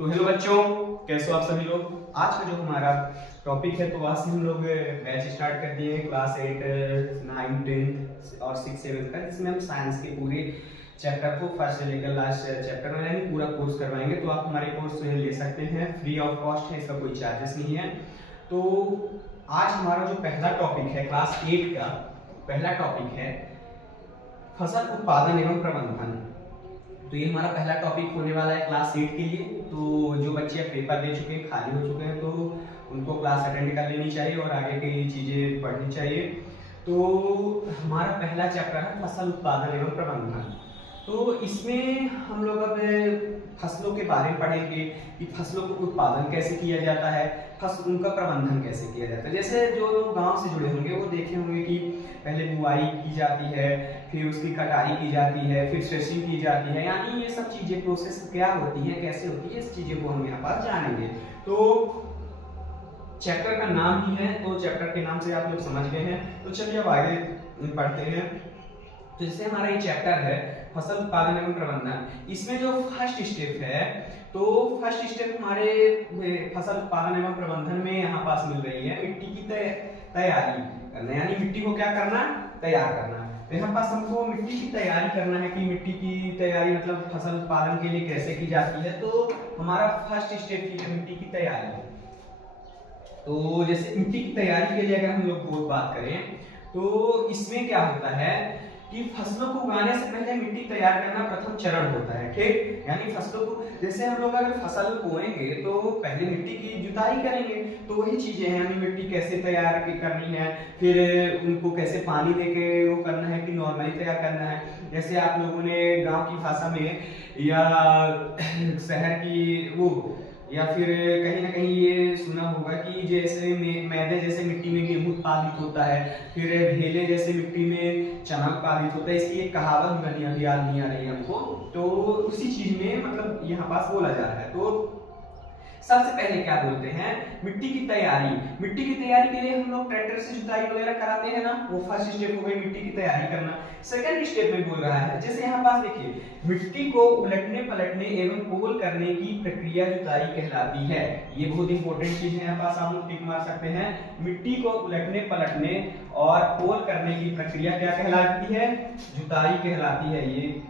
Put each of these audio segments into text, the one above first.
तो हेलो बच्चों, कैसे हो आप सभी लोग। आज का जो हमारा टॉपिक है, तो आज से हम लोग बैच स्टार्ट कर दिए क्लास 8, 9, 10 और 6, 7 का, जिसमें हम साइंस के पूरे चैप्टर को फर्स्ट से लेकर लास्ट चैप्टर में यानी पूरा कोर्स करवाएंगे। तो आप हमारे कोर्स ले सकते हैं, फ्री ऑफ कॉस्ट है, इसका कोई चार्जेस नहीं है। तो आज हमारा जो पहला टॉपिक है क्लास 8 का पहला टॉपिक है फसल उत्पादन एवं प्रबंधन। तो ये हमारा पहला टॉपिक होने वाला है क्लास 8 के लिए। तो जो बच्चे पेपर दे चुके हैं, खाली हो चुके हैं, तो उनको क्लास अटेंड कर लेनी चाहिए और आगे की चीजें पढ़नी चाहिए। तो हमारा पहला चैप्टर है फसल उत्पादन एवं प्रबंधन। तो इसमें हम लोग अब फसलों के बारे में पढ़ेंगे कि फसलों को उत्पादन कैसे किया जाता है, फसल उनका प्रबंधन कैसे किया जाता है। जैसे जो लोग गांव से जुड़े होंगे वो देखे होंगे कि पहले बुआई की जाती है, फिर उसकी कटाई की जाती है, फिर थ्रेशिंग की जाती है, यानी ये सब चीजें प्रोसेस क्या होती है, कैसे होती है, इस चीजें को हम यहाँ पर जानेंगे। तो चैप्टर का नाम ही है, तो चैप्टर के नाम से आप लोग समझ गए हैं। तो चलिए अब आगे पढ़ते हैं। तो जैसे हमारा ये चैप्टर है फसल उत्पादन एवं प्रबंधन, इसमें जो फर्स्ट स्टेप है, तो फर्स्ट स्टेप हमारे फसल उत्पादन एवं प्रबंधन में यहाँ पास मिल रही है मिट्टी की तैयारी करना, यानी मिट्टी को क्या करना, तैयार करना। तो यहाँ पास हमको मिट्टी की तैयारी करना है कि मिट्टी की तैयारी मतलब फसल उत्पादन के लिए कैसे की जाती है। तो हमारा फर्स्ट स्टेप ही है मिट्टी की तैयारी। तो जैसे मिट्टी की तैयारी के लिए अगर हम लोग बहुत बात करें, तो इसमें क्या होता है कि फसलों को उगाने से पहले मिट्टी तैयार करना प्रथम चरण होता है, ठीक। यानी फसलों को, जैसे हम लोग अगर फसल बोएंगे तो पहले मिट्टी की जुताई करेंगे। तो वही चीजें हैं, यानी मिट्टी कैसे तैयार करनी है, फिर उनको कैसे पानी देके वो करना है कि नॉर्मली तैयार करना है। जैसे आप लोगों ने गांव की भाषा में या शहर की वो या फिर कहीं ना कहीं ये सुना होगा कि जैसे मैदे जैसे मिट्टी में गेहूं उत्पादित होता है, फिर ढेले जैसे मिट्टी में चना उत्पादित होता है। इसकी एक कहावत बनी, अभी याद नहीं आ रही हमको, तो उसी चीज में मतलब यहाँ पास बोला जा रहा है। तो सबसे पहले क्या बोलते हैं, मिट्टी की तैयारी। मिट्टी की तैयारी के लिए हम लोग ट्रैक्टर से जुताई वगैरह कराते हैं ना, वो फर्स्ट स्टेप हो गई मिट्टी की तैयारी करना। सेकंड स्टेप में बोल रहा है, जैसे यहाँ पास देखिए, मिट्टी को उलटने पलटने एवं पोल करने की प्रक्रिया जुताई कहलाती है। ये बहुत इंपॉर्टेंट चीज है, यहाँ पास हम लोग टिक मार सकते हैं। मिट्टी को उलटने पलटने और पोल करने की प्रक्रिया क्या कहलाती है, जुताई कहलाती है। ये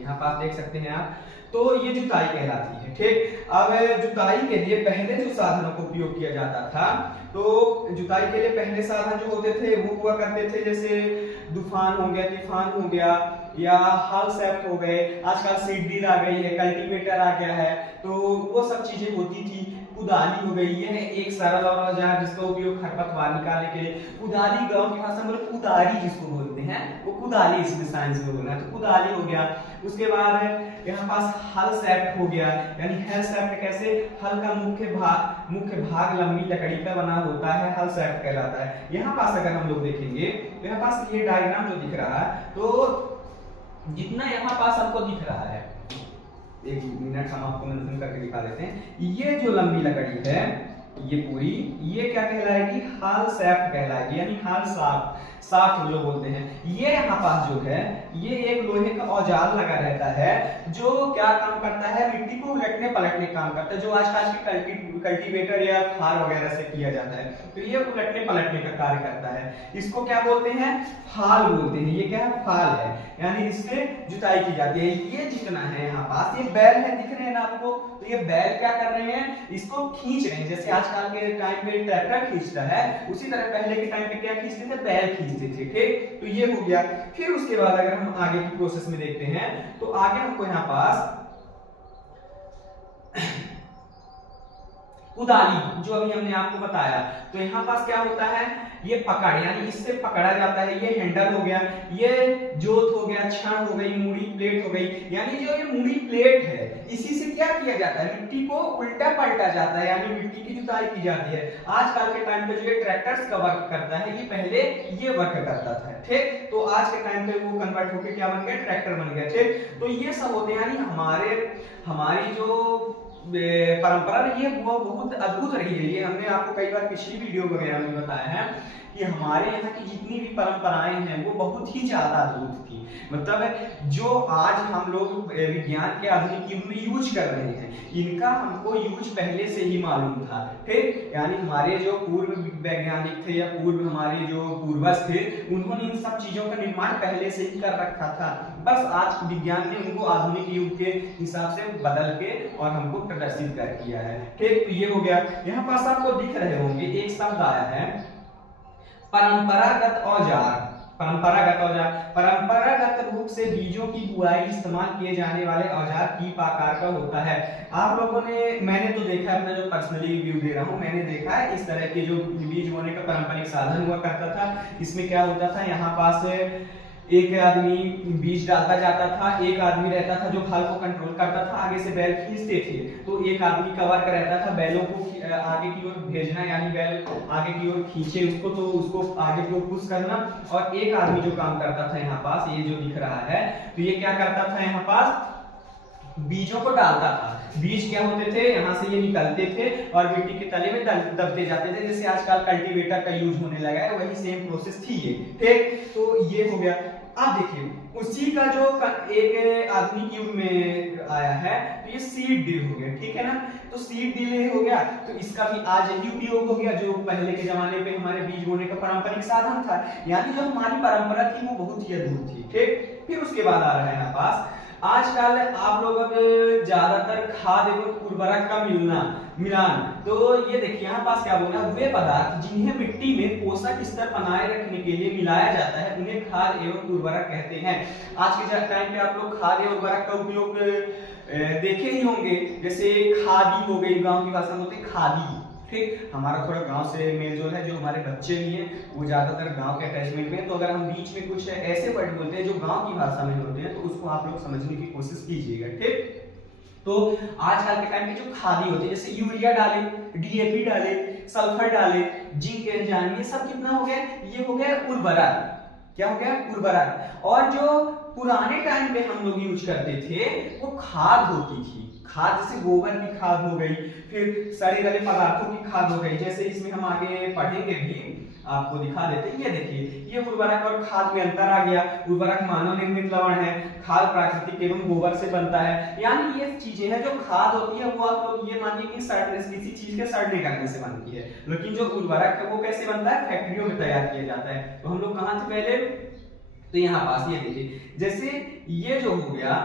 यहाँ पास देख सकते हैं आप, तो ये जुताई कहलाती है, ठीक। अब जुताई के लिए पहले जो साधनों का उपयोग किया जाता था, तो जुताई के लिए पहले साधन जो होते थे वो हुआ करते थे, जैसे तूफान हो गया, तिफान हो गया, या हल सेफ्ट हो गए। आजकल सीड ड्रिल आ गई है, कल्टीवेटर आ गया है, तो वो सब चीजें होती थी। कुदाली हो गई है एक सरल औजार जिसका उपयोग खरपतवार निकालने के लिए। कुदाली गांव की भाषा में कुदारी जिसको बोलते हैं, वो कुदाली इसमें साइंस में बोलना है, तो कुदाली हो गया। उसके बाद यहाँ पास हल सेफ्ट हो गया, यानी हल सेफ्ट कैसे, हल का मुख्य भाग लंबी लकड़ी का बना होता है, हल सेफ्ट कहलाता है। यहाँ पास अगर हम लोग देखेंगे तो यहाँ पास ये डायग्राम जो दिख रहा है, तो जितना यहाँ पास हमको दिख रहा है, एक मिनट हम आपको मेंशन करके दिखा देते हैं। ये जो लंबी लकड़ी है ये पूरी, ये क्या कहलाएगी, हाल सैफ्ट कहलाएगी, यानी हाल साफ्ट जो बोलते हैं। ये यहाँ पास जो है, ये एक लोहे का औजार लगा रहता है, जो क्या काम करता है, मिट्टी को उलटने पलटने काम करता है, जो आजकल के कल्टीवेटर या फार वगैरह से किया जाता है। तो ये उलटने पलटने का कार्य करता है। इसको क्या बोलते हैं, फाल बोलते हैं। ये क्या है, फाल है, यानी इससे जुताई की जाती है। ये जितना है यहाँ पास, ये बैल है, दिख रहे हैं ना आपको, तो ये बैल क्या कर रहे हैं, इसको खींच रहे हैं। जैसे आजकल के टाइम पे ट्रैक्टर खींचता है, उसी तरह पहले के टाइम पे क्या खींचते थे, बैल खींचते थे, ठीक। तो ये हो गया। फिर उसके बाद अगर हम आगे की प्रोसेस में देखते हैं, तो आगे हमको यहाँ पास कुदाली, जो अभी हमने आपको बताया, तो यहाँ पास क्या होता है, ये पकड़, यानी इससे पकड़ा जाता है। ये हैंडल हो गया, ये जोत हो गया, छड़ हो गई, मूड़ी प्लेट हो गई, यानी जो ये मूड़ी प्लेट है, इसी से क्या किया जाता है, मिट्टी को उल्टा पलटा जाता है, यानी मिट्टी की जुताई की जाती है। आजकल के टाइम पे जो ये ट्रैक्टर्स का वर्क करता है, ये पहले ये वर्क करता था, ठीक। तो आज के टाइम पे वो कन्वर्ट होकर क्या बन गया, ट्रैक्टर बन गया, ठीक। तो ये सब होते हैं, यानी हमारी जो परंपरा रही है वो बहुत अद्भुत रही है। ये हमने आपको कई बार पिछली वीडियो वगैरह में बताया है कि हमारे यहाँ की जितनी भी परंपराएं हैं वो बहुत ही ज्यादा अद्भुत थी। मतलब जो आज हम लोग विज्ञान के आधुनिक युग में यूज कर रहे हैं, इनका हमको यूज पहले से ही मालूम था। ठीक, यानी हमारे जो पूर्व वैज्ञानिक थे या पूर्व हमारे जो पूर्वज थे, उन्होंने इन सब चीजों का निर्माण पहले से ही कर रखा था। बस आज विज्ञान ने उनको आधुनिक युग के हिसाब से बदल के और हमको प्रदर्शित कर किया है। ठीक, तो ये हो गया। यहाँ पास आपको दिख रहे होंगे एक शब्द आया है परंपरागत औजार। परंपरागत औजार, परंपरागत रूप से बीजों की बुआई इस्तेमाल किए जाने वाले औजार कीप आकार का होता है। आप लोगों ने, मैंने तो देखा है, मैं जो पर्सनली रिव्यू दे रहा हूँ, मैंने देखा है इस तरह के जो बीज बोने का पारंपरिक साधन हुआ करता था। इसमें क्या होता था, यहाँ पास एक आदमी बीज डालता जाता था, एक आदमी रहता था जो खाल को कंट्रोल करता था, आगे से बैल खींचते थे, तो एक आदमी का वर्क रहता था बैलों को आगे की ओर भेजना, यानी बैल आगे की ओर खींचे उसको, तो उसको आगे की ओर पुश करना। और एक आदमी जो काम करता था यहाँ पास, ये जो दिख रहा है, तो ये क्या करता था, यहाँ पास बीजों को डालता था। बीज क्या होते थे, यहाँ से ये निकलते थे और मिट्टी के तले में दबते जाते थे, जैसे आजकल कल्टीवेटर का यूज होने लगा है, वही सेम प्रोसेस थी ये। ठीक, तो ये हो गया। अब देखिए उसी का जो एक आधुनिक युग में आया है, तो ये सीड ड्रिल हो गया। ठीक है ना, तो सीड ड्रिल हो गया, तो इसका भी आज यही उपयोग हो गया जो पहले के जमाने पे हमारे बीज बोने का पारंपरिक साधन था, यानी जो हमारी परंपरा थी वो बहुत ही अद्भुत थी। ठीक, फिर उसके बाद आ रहा है यहाँ पास आजकल आप लोग अब ज्यादातर खाद एवं उर्वरक का मिलान। तो ये देखिए यहाँ पास क्या बोला, वे पदार्थ जिन्हें मिट्टी में पोषक स्तर बनाए रखने के लिए मिलाया जाता है उन्हें खाद एवं उर्वरक कहते हैं। आज के टाइम पे आप लोग खाद एवं उर्वरक का उपयोग देखे ही होंगे, जैसे खादी हो गई, गांव की भाषा में होती है खादी। ठीक, हमारा थोड़ा गांव से मेलजोल है, जो हमारे बच्चे भी हैं वो ज्यादातर गांव के अटैचमेंट में, तो अगर हम बीच में कुछ ऐसे वर्ड बोलते हैं जो गांव की भाषा में होते हैं, तो उसको आप लोग समझने की कोशिश कीजिएगा। ठीक, तो आजकल के टाइम पे जो खादी होती है, जैसे यूरिया डाले, डीएपी डाले, सल्फर डाले, जिंक एंजाइम, ये सब कितना हो गया, ये हो गया उर्वरक। क्या हो गया, उर्वरक। और जो पुराने टाइम पे हम लोग यूज करते थे वो खाद होती थी। खाद जैसे गोबर की खाद हो गई, फिर सड़े गले पदार्थों की खाद हो गई, जैसे इसमें हम आगे पढ़ेंगे भी, आपको दिखा देते हैं। ये देखिए, ये उर्वरक और खाद में अंतर आ गया। उर्वरक मानव निर्मित लवण है, खाद प्राकृतिक एवं गोबर से बनता है। यानी ये चीजें हैं, जो खाद होती है वो आप लोग ये मानिए कि सड़ने, किसी चीज के सड़ने करने से बनती है, लेकिन जो उर्वरक है वो कैसे बनता है, फैक्ट्रियों में तैयार किया जाता है। तो हम लोग कहाँ थे पहले, तो यहाँ पास ये देखिए, जैसे ये जो हो गया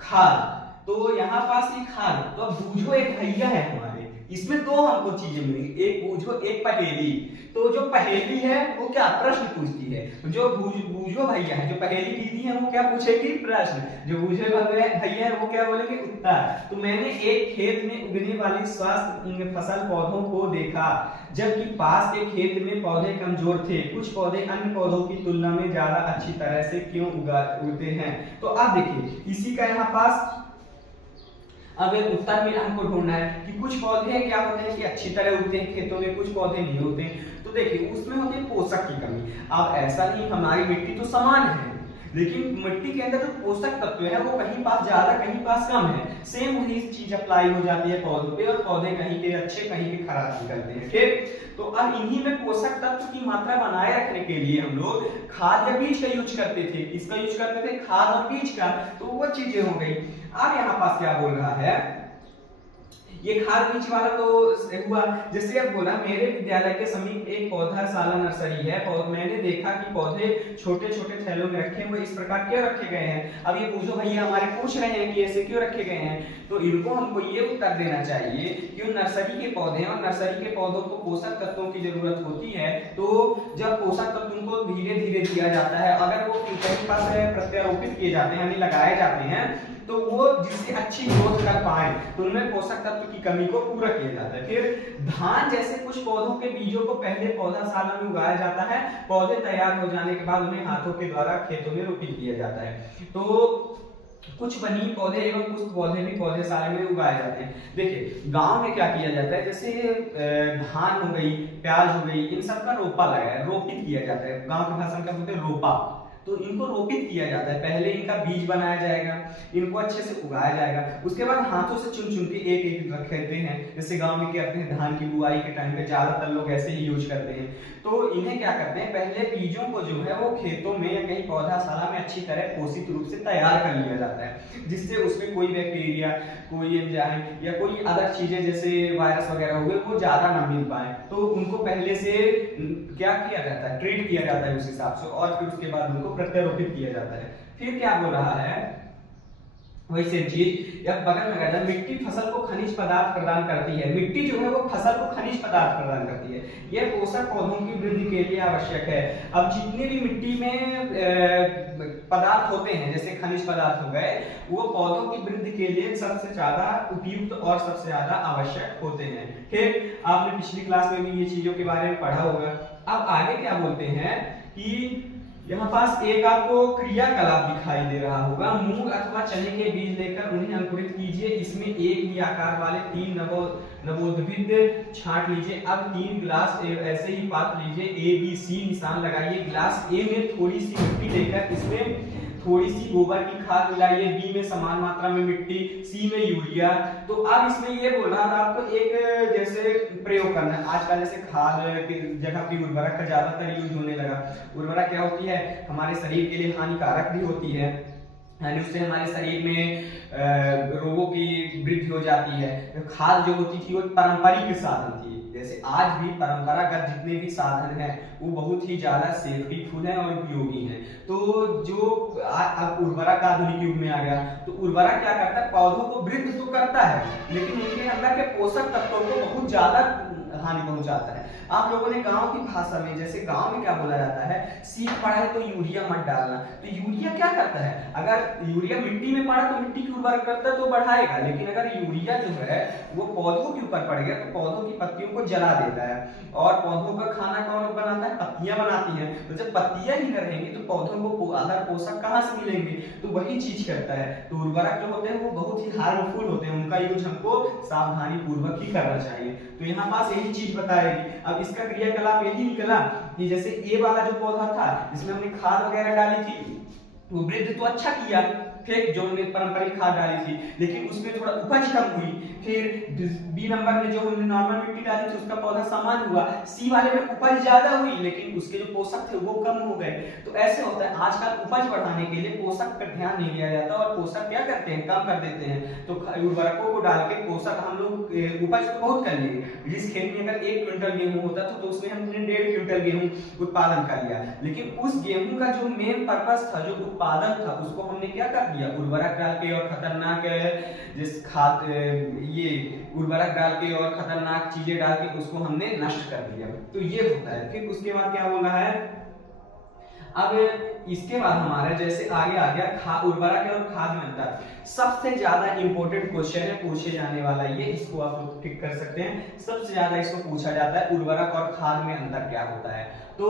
खाद, तो यहाँ पास ये खाद, तो अब बूझो एक भैया है हमारे, इसमें दो हमको चीजें मिलेंगी, एक बूझो एक पहेली। तो जो पहेली है वो क्या प्रश्न पूछती है, जो बूझो भैया है, जो पहेली दीदी है वो क्या पूछेगी, प्रश्न, जो बूझे भैया है वो क्या बोलेंगे, उत्तर। तो मैंने एक खेत में उगने वाली स्वस्थ फसल पौधों को देखा, जबकि पास के खेत में पौधे कमजोर थे। कुछ पौधे अन्य पौधों की तुलना में ज्यादा अच्छी तरह से क्यों उगते हैं। तो आप देखिए इसी का यहाँ पास अब उत्तर में हमको ढूंढना है कि कुछ पौधे क्या होते हैं कि अच्छी तरह उगते हैं खेतों में, कुछ पौधे नहीं होते। तो देखिए उसमें होती है पोषक की कमी। अब ऐसा नहीं, हमारी मिट्टी तो समान है, लेकिन मिट्टी के अंदर जो पोषक तत्व है वो कहीं पास ज्यादा कहीं पास कम है। सेम वही चीज अप्लाई हो जाती है पौधों पे, और पौधे कहीं के अच्छे कहीं के खराब निकलते हैं। ठीक, तो अब इन्हीं में पोषक तत्व की मात्रा बनाए रखने के लिए हम लोग खाद या बीज का यूज करते थे। किसका यूज करते थे, खाद और बीज का। तो वो चीजें हो गई। अब यहाँ पास क्या बोल रहा है, ये खाद बीज वाला तो हुआ। जैसे अब बोला मेरे विद्यालय के समीप एक पौधाशाला नर्सरी है, और मैंने देखा कि पौधे छोटे छोटे थैलों में रखे हुए इस प्रकार क्यों रखे गए हैं। अब ये पूछो भैया हमारे पूछ रहे हैं कि ऐसे क्यों रखे गए हैं, तो इनको हमको ये उत्तर देना चाहिए कि नर्सरी के पौधे और नर्सरी के पौधों को पोषक तत्वों की जरूरत होती है। तो जब पोषक तत्व उनको धीरे धीरे दिया जाता है, अगर वो कहीं पास प्रत्यारोपित किए जाते हैं यानी लगाए जाते हैं, तो वो जिससे अच्छी ग्रोथ कर पाए, तो उनमें पोषक तत्व की कमी को पूरा किया जाता है। फिर धान जैसे कुछ पौधों के बीजों को पहले पौधाशाला में उगाया जाता है, पौधे तैयार हो जाने के बाद उन्हें हाथों के द्वारा खेतों में रोपित किया जाता है। तो कुछ बनी पौधे एवं पुष्प पौधे भी पौधेशाला में उगाए जाते हैं। देखिए गांव में क्या किया जाता है, जैसे धान हो गई, प्याज हो गई, इन सब का रोपा लगाया, रोपित किया जाता है। गांव की भाषा में क्या बोलते हैं, रोपा। तो इनको रोपित किया जाता है। पहले इनका बीज बनाया जाएगा, इनको अच्छे से उगाया जाएगा, उसके बाद हाथों से चुन चुन के एक एक रखते हैं। जैसे गांव में क्या करते हैं, धान की बुआई के टाइम पे ज्यादातर लोग ऐसे ही यूज करते हैं। तो इन्हें क्या करते हैं, पहले बीजों को जो है वो खेतों में या कहीं पौधाशाला में अच्छी तरह पोषित रूप से तैयार कर लिया जाता है, जिससे उसमें कोई बैक्टीरिया, कोई एंजाइम या कोई अदर चीजें जैसे वायरस वगैरह हुए वो ज्यादा ना मिल पाए। तो उनको पहले से क्या किया जाता है, ट्रीट किया जाता है उस हिसाब से, और फिर उसके बाद उनको प्रत्यारोपित किया जाता है। फिर क्या बोल रहा है, वही सेम चीज या बगल में कहता है मिट्टी फसल को खनिज पदार्थ प्रदान करती है। मिट्टी जो है वो फसल को खनिज पदार्थ प्रदान करती है, यह पोषक पौधों की वृद्धि के लिए आवश्यक है। अब जितने भी मिट्टी में पदार्थ होते हैं जैसे खनिज पदार्थ हो गए, वो पौधों की वृद्धि के लिए सबसे ज्यादा उपयुक्त और सबसे ज्यादा आवश्यक होते हैं। ठीक, आपने पिछली क्लास में भी ये चीजों के बारे में पढ़ा होगा। अब आगे क्या बोलते हैं कि यहाँ पास एक आपको क्रियाकलाप दिखाई दे रहा होगा। मूंग अथवा चने के बीज लेकर उन्हें अंकुरित कीजिए, इसमें एक ही आकार वाले 3 नवोद्भिद छांट लीजिए। अब 3 गिलास ऐसे ही पात्र लीजिए, ABC निशान लगाइए। गिलास A में थोड़ी सी मिट्टी लेकर इसमें थोड़ी सी गोबर की खाद मिलाइए, B में समान मात्रा में मिट्टी, C में यूरिया। तो अब इसमें ये बोल रहा था आपको एक जैसे प्रयोग करना है। आजकल जैसे खाद की जगह पे उर्वरक का ज्यादातर यूज होने लगा। उर्वरक क्या होती है, हमारे शरीर के लिए हानिकारक भी होती है, यानी उससे हमारे शरीर में रोगों की वृद्धि हो जाती है। खाद जो होती थी वो पारंपरिक साधन थी, जैसे आज भी परंपरागत जितने भी साधन हैं वो बहुत ही ज्यादा सेफ्टीफुल हैं और उपयोगी हैं। तो जो अब उर्वरक आधुनिक युग में आ गया, तो उर्वरक क्या करता है, पौधों को वृद्धि तो करता है लेकिन उनके अंदर के पोषक तत्वों को बहुत ज्यादा हानि पहुंचाता है। आप लोगों ने गांव की भाषा में, जैसे गांव में क्या बोला जाता है, सीख पड़ा है तो यूरिया मत डालना। तो यूरिया क्या करता है, अगर यूरिया मिट्टी में पड़ा तो मिट्टी की उर्वरकता तो बढ़ाएगा, लेकिन अगर यूरिया जो है वो पौधों के ऊपर पड़ गया तो पौधों की पत्तियों को जला देता है। और पौधों का खाना कौन बनाता है, पत्तियां बनाती हैं। तो जब पत्तियां ही न रहेंगी तो पौधों को आधार पोषक कहां से मिलेंगे, तो वही चीज करता है। तो उर्वरक जो होते हैं वो बहुत ही हार्मफुल होते हैं, उनका यूज हमको सावधानी पूर्वक ही करना चाहिए। तो यहाँ पास यही चीज बताएगी। अब इसका क्रियाकलाप यही निकला कि जैसे ए वाला जो पौधा था जिसमें हमने खाद वगैरह डाली थी, वो वृद्धि तो अच्छा किया, फिर जो हमने पारंपरिक खाद डाली थी लेकिन उसमें थोड़ा उपज कम हुई। फिर बी नंबर में जो हमने नॉर्मल मिट्टी डाली थी उसका पौधा समान हुआ। सी वाले में उपज ज्यादा हुई लेकिन उसके जो पोषक थे वो कम हो गए। तो ऐसे होता है, आजकल उपज बढ़ाने के लिए पोषक पर ध्यान नहीं दिया जाता और पोषक क्या करते हैं, कम कर देते हैं। तो उर्वरकों को डाल के पोषक हम लोग उपज तो बहुत कर लिए। जिस खेत में अगर 1 क्विंटल गेहूं होता तो उसमें हमने 1.5 क्विंटल गेहूं उत्पादन कर लिया, लेकिन उस गेहूं का जो मेन पर्पस था, जो उत्पादन था, उसको हमने क्या कर दिया, उर्वरक डाल के और खतरनाक जिस खाद ये उर्वरक डाल के और खतरनाक चीजें डाल के उसको हमने नष्ट कर दिया। तो ये होता है। फिर उसके बाद क्या बोल रहा है, अब इसके बाद हमारे जैसे आगे आ गया उर्वरक और खाद में अंतर। सबसे ज्यादा इंपॉर्टेंट क्वेश्चन है पूछे जाने वाला ये, इसको आप लोग टिक कर सकते हैं। सबसे ज्यादा इसको पूछा जाता है उर्वरक और खाद में अंतर क्या होता है। तो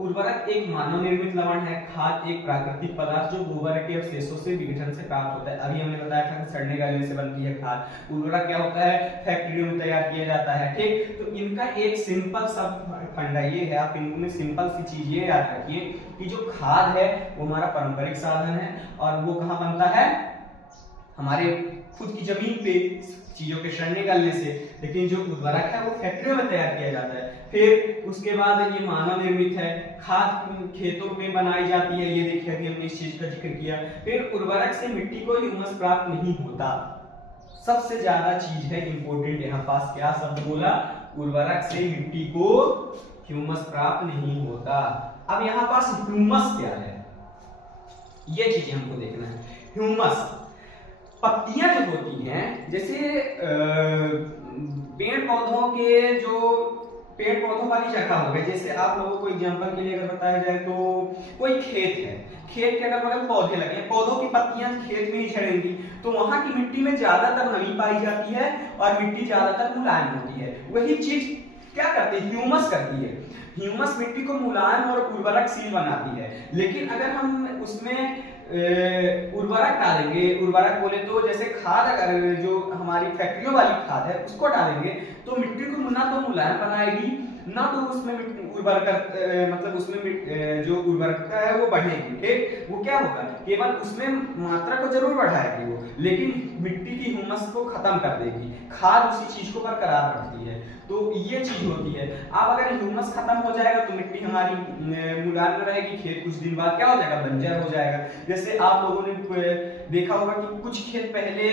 उर्वरक एक मानव निर्मित लवण है, खाद एक प्राकृतिक पदार्थ जो गोबर के अवशेषों से विघटन से प्राप्त होता है। अभी हमने बताया था कि सड़ने गलने से बनती है खाद। उर्वरक क्या होता है, फैक्ट्रियों में तैयार किया जाता है। ठीक, तो इनका एक सिंपल सा फंडा ये है, आप इनमें सिंपल सी चीज ये याद रखिए कि जो खाद है वो हमारा पारंपरिक साधन है और वो कहाँ बनता है, हमारे खुद की जमीन पे चीजों के सड़ने गलने से। लेकिन जो उर्वरक है वो फैक्ट्रियों में तैयार किया जाता है। फिर उसके बाद ये मानव निर्मित है, खाद खेतों में बनाई जाती है। ये देखिए अभी हमने इस चीज का जिक्र किया। फिर उर्वरक से मिट्टी को ह्यूमस प्राप्त नहीं होता। सबसे ज्यादा चीज है इंपॉर्टेंट, यहाँ पास क्या शब्द बोला, उर्वरक से मिट्टी को ह्यूमस प्राप्त नहीं होता। अब यहाँ पास ह्यूमस क्या है, ये चीज हमको देखना है। ह्यूमस पत्तियां जो होती हैं, जैसे पेड़ पौधों के जो पेड़ पौधों वाली जगह हो गई, जैसे आप लोगों को एग्जांपल के लिए अगर बताया जाए तो कोई खेत है, खेत के अगर बगल पौधे लगे, पौधों की पत्तियां खेत में ही झड़ेंगी तो वहां की मिट्टी में ज्यादातर नमी पाई जाती है और मिट्टी ज्यादातर मुलायम होती है। वही चीज क्या करती है, ह्यूमस करती है। ह्यूमस मिट्टी को मुलायम और उर्वरकशील बनाती है। लेकिन अगर हम उसमें उर्वरक डालेंगे, उर्वरक बोले तो जैसे खाद, अगर जो हमारी फैक्ट्रियों वाली खाद है उसको डालेंगे तो मिट्टी को ना तो मुलायम बनाएगी, ना तो उसमें उर्वरक मतलब उसमें जो उर्वरकता है वो बढ़ेगी। ठीक, वो क्या होगा, केवल उसमें मात्रा को जरूर बढ़ाएगी वो, लेकिन मिट्टी की हुमस को खत्म कर देगी। खाद उसी चीज को बरकरार रखती है, तो ये चीज होती है। अब अगर ह्यूमस खत्म हो जाएगा तो मिट्टी हमारी मुलायम में रहेगी, खेत कुछ दिन बाद क्या हो जाएगा, बंजर हो जाएगा। जैसे आप लोगों ने देखा होगा कि कुछ खेत पहले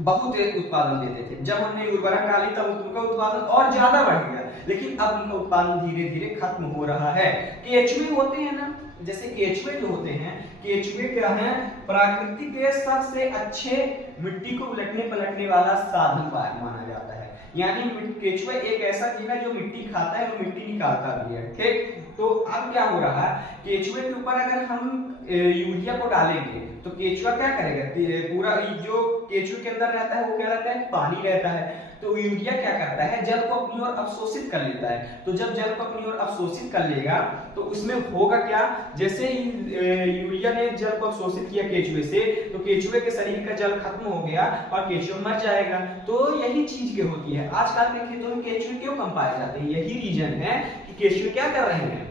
बहुत उत्पादन देते थे, जब हमने उर्वरक डाली तब उनका उत्पादन और ज्यादा बढ़ गया, लेकिन अब उनका उत्पादन धीरे धीरे खत्म हो रहा है। केचुए होते हैं ना, जैसे केचुए जो होते हैं, केचुए क्या है, प्राकृतिक के सबसे अच्छे मिट्टी को उलटने पलटने वाला साधन माना जाता है। यानी केचुआ एक ऐसा जीव है जो मिट्टी खाता है और मिट्टी निकालता भी है। ठीक, तो अब क्या हो रहा है, केचुए के ऊपर अगर हम यूरिया को डालेंगे तो केचुआ क्या करेगा, पूरा जो केचुए के अंदर रहता है वो क्या रहता है, पानी रहता है। तो यूरिया क्या करता है, जल को अपनी ओर अवशोषित कर लेता है। तो जब जल को अपनी ओर अवशोषित कर लेगा तो उसमें होगा क्या, जैसे यूरिया ने जल को अवशोषित किया केचुए से, तो केचुए के शरीर का जल खत्म हो गया और केचुआ मर जाएगा। तो यही चीज के होती है। आजकल के खेतों में केचुए क्यों कम पाए जाते हैं, यही रीजन है कि केचुए क्या कर रहे हैं,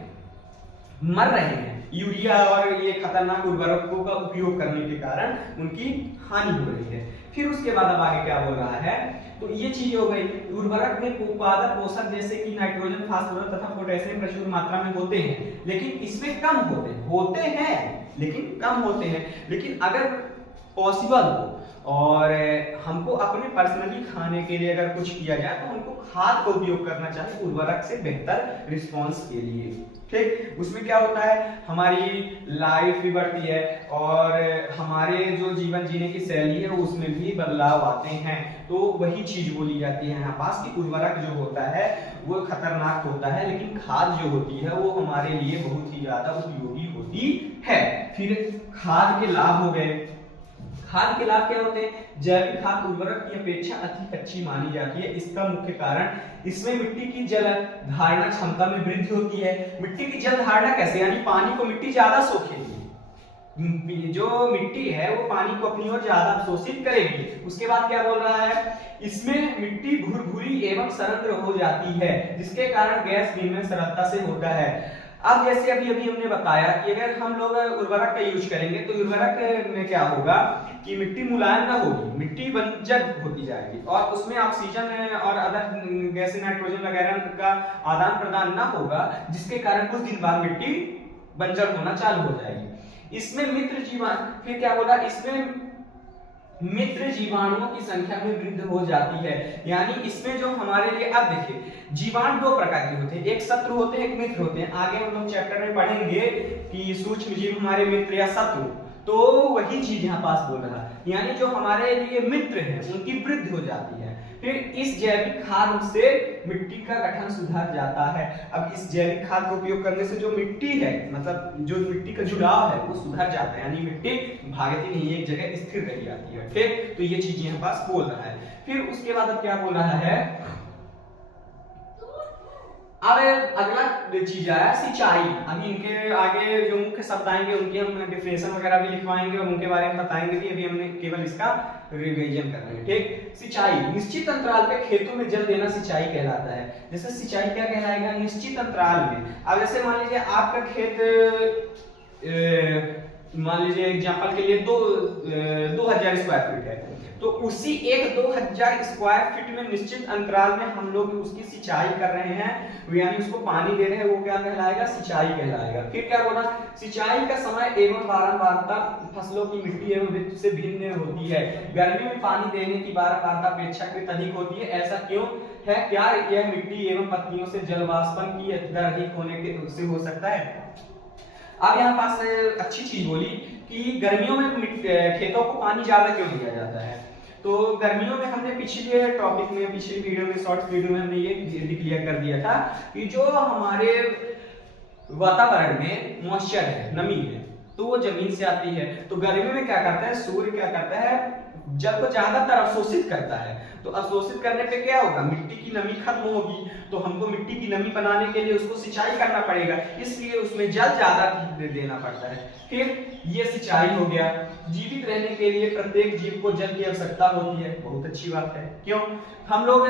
मर रहे हैं। यूरिया और ये खतरनाक उर्वरकों का उपयोग करने के कारण उनकी हानि हो रही है। फिर उसके बाद अब आगे क्या बोल रहा है, तो ये चीज हो गई। उर्वरक में पादप पोषक जैसे कि नाइट्रोजन, फास्फोरस तथा पोटेशियम प्रचुर मात्रा में होते हैं, लेकिन इसमें कम होते हैं लेकिन कम होते हैं। लेकिन अगर पॉसिबल हो और हमको अपने पर्सनली खाने के लिए अगर कुछ किया जाए तो हमको खाद का उपयोग करना चाहिए उर्वरक से बेहतर रिस्पांस के लिए। ठीक, उसमें क्या होता है, हमारी लाइफ भी बढ़ती है और हमारे जो जीवन जीने की शैली है उसमें भी बदलाव आते हैं। तो वही चीज बोली जाती है यहाँ पास कि उर्वरक जो होता है वो खतरनाक होता है, लेकिन खाद जो होती है वो हमारे लिए बहुत ही ज्यादा उपयोगी होती है। फिर खाद के लाभ हो गए। खाद के लाभ क्या होते हैं, जैविक खाद उर्वरक की अपेक्षा अधिक अच्छी मानी जाती है। इसका मुख्य कारण इसमें मिट्टी की जल धारणा क्षमता में वृद्धि होती है। मिट्टी की जल धारणा कैसे, यानी पानी को मिट्टी ज्यादा सोखेगी, जो मिट्टी है वो पानी को अपनी ओर ज्यादा अवशोषित करेगी। उसके बाद क्या बोल रहा है, इसमें मिट्टी भुरभुरी एवं सरल हो जाती है, जिसके कारण गैस विनिमय सरलता से होता है। अब जैसे अभी हमने बताया कि अगर हम लोग उर्वरक का यूज करेंगे तो उर्वरक में क्या होगा कि मिट्टी मुलायम ना होगी, मिट्टी बंजर होती जाएगी और उसमें ऑक्सीजन और अदर गैस नाइट्रोजन वगैरह का आदान प्रदान ना होगा, जिसके कारण कुछ दिन बाद मिट्टी बंजर होना चालू हो जाएगी। इसमें मित्र जीवाणु, फिर क्या बोला, इसमें मित्र जीवाणुओं की संख्या में वृद्धि हो जाती है। यानी इसमें जो हमारे लिए, अब देखिए जीवाणु दो प्रकार के होते हैं, एक शत्रु होते हैं, एक मित्र होते हैं। आगे हम लोग चैप्टर में पढ़ेंगे कि सूक्ष्म जीव हमारे मित्र या शत्रु, तो वही चीज यहाँ पास बोल रहा है, यानी जो हमारे लिए मित्र हैं उनकी वृद्धि हो जाती है। फिर इस जैविक खाद से मिट्टी का गठन सुधर जाता है। अब इस जैविक खाद का उपयोग करने से जो मिट्टी है, मतलब जो मिट्टी का जुड़ाव है वो सुधर जाता है, यानी मिट्टी भागती नहीं, एक जगह स्थिर रह जाती है। ठीक, तो ये चीज यहाँ पास बोल रहा है। फिर उसके बाद अब क्या बोल रहा है, अब अगला चीज आया सिंचाई। अभी इनके आगे जो मुख्य शब्द आएंगे उनके हम डिफिनेशन वगैरह भी लिखवाएंगे और उनके बारे में बताएंगे कि अभी हमने केवल इसका रिवीजन कर रहे हैं। ठीक, सिंचाई निश्चित अंतराल पे खेतों में जल देना सिंचाई कहलाता है। जैसे सिंचाई क्या कहलाएगा, निश्चित अंतराल में। अब जैसे मान लीजिए आपका खेत मान लीजिए एग्जांपल के लिए 2000 स्क्वायर फीट है, तो उसी एक 2000 स्क्वायर फीट में निश्चित अंतराल में हम लोग उसकी सिंचाई कर रहे हैं, यानी उसको पानी दे रहे हैं, वो क्या कहलाएगा, सिंचाई कहलाएगा। फिर क्या बोला, सिंचाई का समय एवं बारंबारता फसलों की मिट्टी एवं ऋतु से भिन्न होती है। गर्मी में पानी देने की बारंबारता अपेक्षाकृत अधिक होती है, ऐसा क्यों है, क्या यह मिट्टी एवं पत्तियों से जल वाष्पन की दर अधिक होने के से हो सकता है। अब यहाँ पास अच्छी चीज बोली कि गर्मियों में खेतों को पानी ज्यादा क्यों दिया जाता है। तो गर्मियों में हमने पिछले टॉपिक में, पिछली वीडियो में, शॉर्ट वीडियो में हमने ये डिक्लेयर कर दिया था कि जो हमारे वातावरण में मॉइस्चर है, नमी है, तो वो जमीन से आती है। तो गर्मी में क्या करता है, सूर्य क्या करता है, जल को ज्यादातर अवशोषित करता है। तो अवशोषित करने पे क्या होगा, मिट्टी की नमी खत्म होगी, तो हमको मिट्टी की नमी बनाने के लिए उसको सिंचाई करना पड़ेगा, इसलिए उसमें जल ज्यादा देना पड़ता है। फिर ये सिंचाई हो गया। जीवित रहने के लिए प्रत्येक जीव को जल की आवश्यकता होती है, बहुत अच्छी बात है। क्यों, हम लोग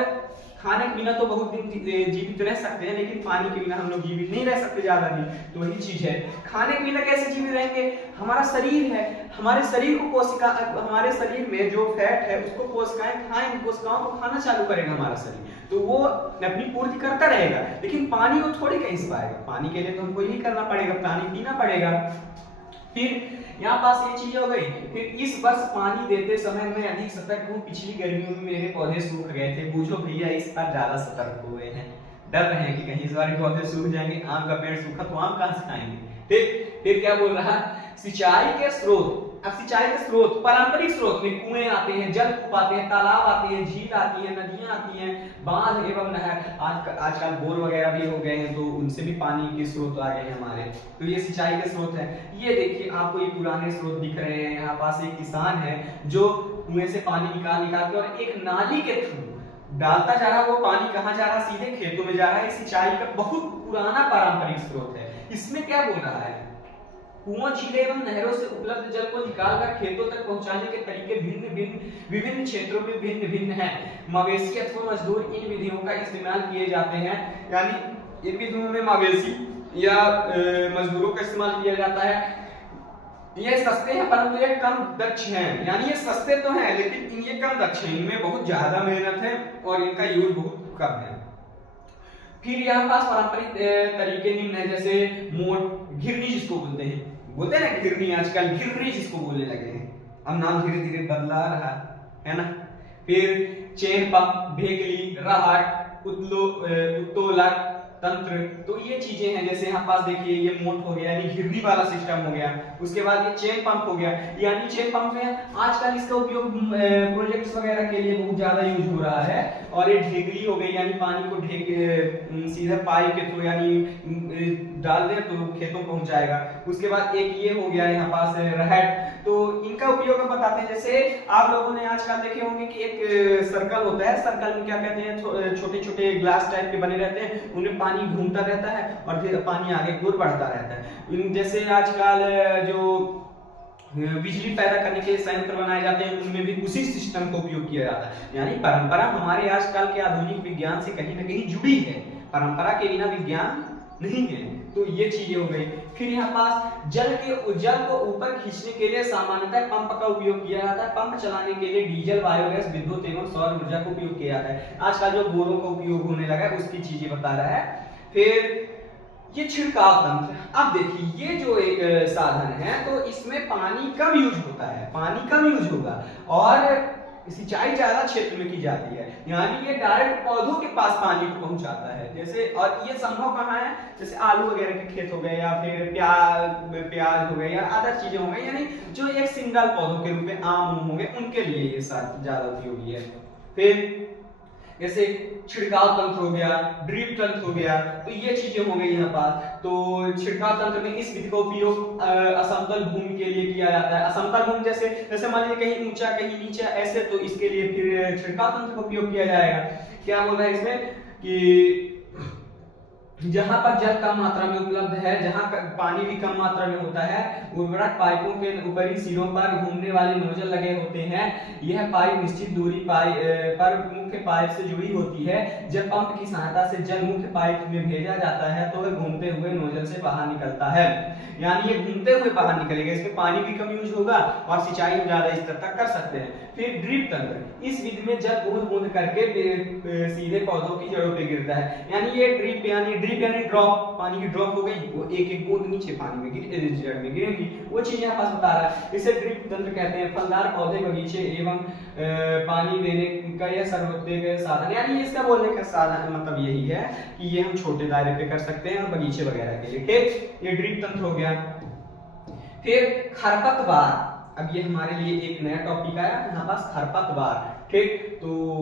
खाने के बिना तो बहुत दिन जीवित रह सकते हैं, लेकिन पानी के बिना हम लोग जीवित नहीं रह सकते ज्यादा दिन। तो वही चीज है, खाने के बिना कैसे जीवित रहेंगे, हमारा शरीर है, हमारे शरीर को कोशिका, हमारे शरीर में जो फैट है उसको कोशिकाएं खाएंगे, कोशिकाओं को खाना चालू करेगा हमारा शरीर, तो वो अपनी पूर्ति करता रहेगा। लेकिन पानी को थोड़ी कहीं से पाएगा, पानी के लिए तो हमको यही करना पड़ेगा, पानी पीना पड़ेगा। फिर यहाँ पास ये चीज हो गई। फिर इस वर्ष पानी देते समय मैं अधिक सतर्क हूँ, पिछली गर्मियों में मेरे पौधे सूख गए थे, बूझो भैया इस बार ज्यादा सतर्क हुए हैं, डर रहे हैं कि कहीं इस बार पौधे सूख जाएंगे, आम का पेड़ सूखा तो आम कहां से खाएंगे। फिर क्या बोल रहा है, सिंचाई के स्रोत। अब सिंचाई के स्रोत, पारंपरिक स्रोत में कुएं आते हैं, जल कूप आते हैं, तालाब आते हैं, झील आती है, नदियां आती हैं, बांध एवं नहर, आजकल बोर वगैरह भी हो गए हैं, तो उनसे भी पानी के स्रोत आ गए हैं हमारे। तो ये सिंचाई के स्रोत है। ये देखिए आपको ये पुराने स्रोत दिख रहे हैं, यहाँ पास एक किसान है जो कुएं से पानी निकाल के और एक नाली के थ्रू डालता जा रहा है। वो पानी कहाँ जा रहा है, सीधे खेतों में जा रहा है। सिंचाई का बहुत पुराना पारंपरिक स्रोत है। इसमें क्या बोल रहा है, कुओं, झीलें एवं नहरों से उपलब्ध जल को निकालकर खेतों तक पहुंचाने के तरीके विभिन्न क्षेत्रों में भिन्न भिन्न हैं। मवेशी अथवा मजदूर इन विधियों का इस्तेमाल किए जाते हैं, यानी इन विधियों में मवेशी या मजदूरों का इस्तेमाल किया जाता है। ये सस्ते हैं परंतु ये कम दक्ष हैं, यानी ये सस्ते तो हैं लेकिन ये कम दक्ष हैं, इनमें बहुत ज्यादा मेहनत है और इनका यूज बहुत कम है। फिर यहाँ पास पारंपरिक तरीके निम्न है, जैसे मोट, घिरनी जिसको बोलते हैं ना, घिरनी, आजकल घिरनी जिसको बोलने लगे हैं, अब नाम धीरे धीरे बदला रहा है ना। फिर चेन पंप, भेगली, राहट, उत्तोलक तंत्र, तो ये चीजें हैं। जैसे यहाँ पास देखिए ये मोट हो गया, यानी घिरनी वाला सिस्टम हो गया। उसके बाद ये चेन पंप हो गया, यानी चेन पंप में आजकल इसका उपयोग प्रोजेक्ट्स वगैरह के लिए बहुत ज्यादा यूज हो रहा है। और ये ढेगली हो गई, यानी पानी को सीधा पाइप के थ्रू यानी डाल दे तो खेतों पहुंच जाएगा। उसके बाद एक ये हो गया यहाँ पास रहट, तो इनका उपयोग हम बताते हैं। जैसे आप लोगों ने आजकल देखे होंगे कि एक सर्कल होता है, सर्कल में क्या कहते हैं, छोटे छोटे ग्लास टाइप के बने रहते हैं, उनमें पानी घूमता रहता है और फिर पानी आगे की ओर बढ़ता रहता है। जैसे आजकल जो बिजली पैदा करने के संयंत्र बनाए जाते हैं, उनमें भी उसी सिस्टम का उपयोग किया जाता है। यानी परंपरा हमारे आजकल के आधुनिक विज्ञान से कहीं ना कहीं जुड़ी है, परंपरा के बिना विज्ञान नहीं है। तो ये चीजें हो गई। फिर यहाँ पास जल को ऊपर खींचने के लिए सामान्यतः पंप का उपयोग किया जाता है। पंप चलाने के लिए डीजल, बायोगैस, विद्युत एवं सौर ऊर्जा का उपयोग किया जाता है। आजकल जो बोरों का उपयोग होने लगा है उसकी चीजें बता रहा है। फिर ये छिड़काव तंत्र, अब देखिए ये जो एक साधन है तो इसमें पानी कम यूज होता है, पानी कम यूज होगा और सिंचाई ज्यादा क्षेत्र में की जाती है, यानी ये डायरेक्ट पौधों के पास पानी को पहुंचाता है। जैसे और ये संभव कहाँ है, जैसे आलू वगैरह के खेत हो गए या फिर प्याज हो गए या अदर चीजें हो गई, यानी जो एक सिंगल पौधों के रूप में आम हो गए उनके लिए ये ज्यादा उपयोगी है। फिर जैसे छिड़काव तंत्र हो गया, ड्रिप तंत्र हो गया, तो ये चीजें हो गई यहाँ पास। तो छिड़काव तंत्र में इस विधि का उपयोग असमतल भूमि के लिए किया जाता है। असमतल भूमि जैसे मान लीजिए कहीं ऊंचा कहीं नीचा ऐसे, तो इसके लिए फिर छिड़काव तंत्र का उपयोग किया जाएगा। क्या बोल रहा है इसमें कि जहां पर जल कम मात्रा में उपलब्ध है, जहां पानी भी कम मात्रा में होता है, उर्वरक पाइपों के ऊपरी सिरों पर घूमने वाले नोजल लगे होते हैं। यह पाइप निश्चित दूरी पर मुख्य पाइप से जुड़ी होती है। जब पंप की सहायता से जल मुख्य पाइप में भेजा जाता है तो वह घूमते हुए नोजल से बाहर निकलता है, यानी ये घूमते हुए बाहर निकलेगा। इसमें पानी भी कम यूज होगा और सिंचाई हम ज्यादा स्तर तक कर सकते हैं। फिर ड्रिप तंत्र, इस विधि में जल बूंद बूंद करके सीधे पौधों की जड़ों पे गिरता है, यानी ये ड्रिप यानी ड्रॉप, पानी की ड्रॉप हो गई, वो एक एक बूंद नीचे पानी में जड़ में गिरेगी, वो चीज यहाँ पास बता रहा है। इसे ड्रिप तंत्र कहते हैं। फलदार पौधे, बगीचे एवं पानी देने का यह सर्वोत्तम साधन, यानी इसका बोलने का साधन मतलब यही है कि ये हम छोटे दायरे पे कर सकते हैं और बगीचे वगैरह के लिए। ठीक, ये ड्रिप तंत्र हो गया। फिर खरपतवार, अब ये हमारे लिए एक नया टॉपिक आया यहाँ पास, खरपतवार। ठीक, तो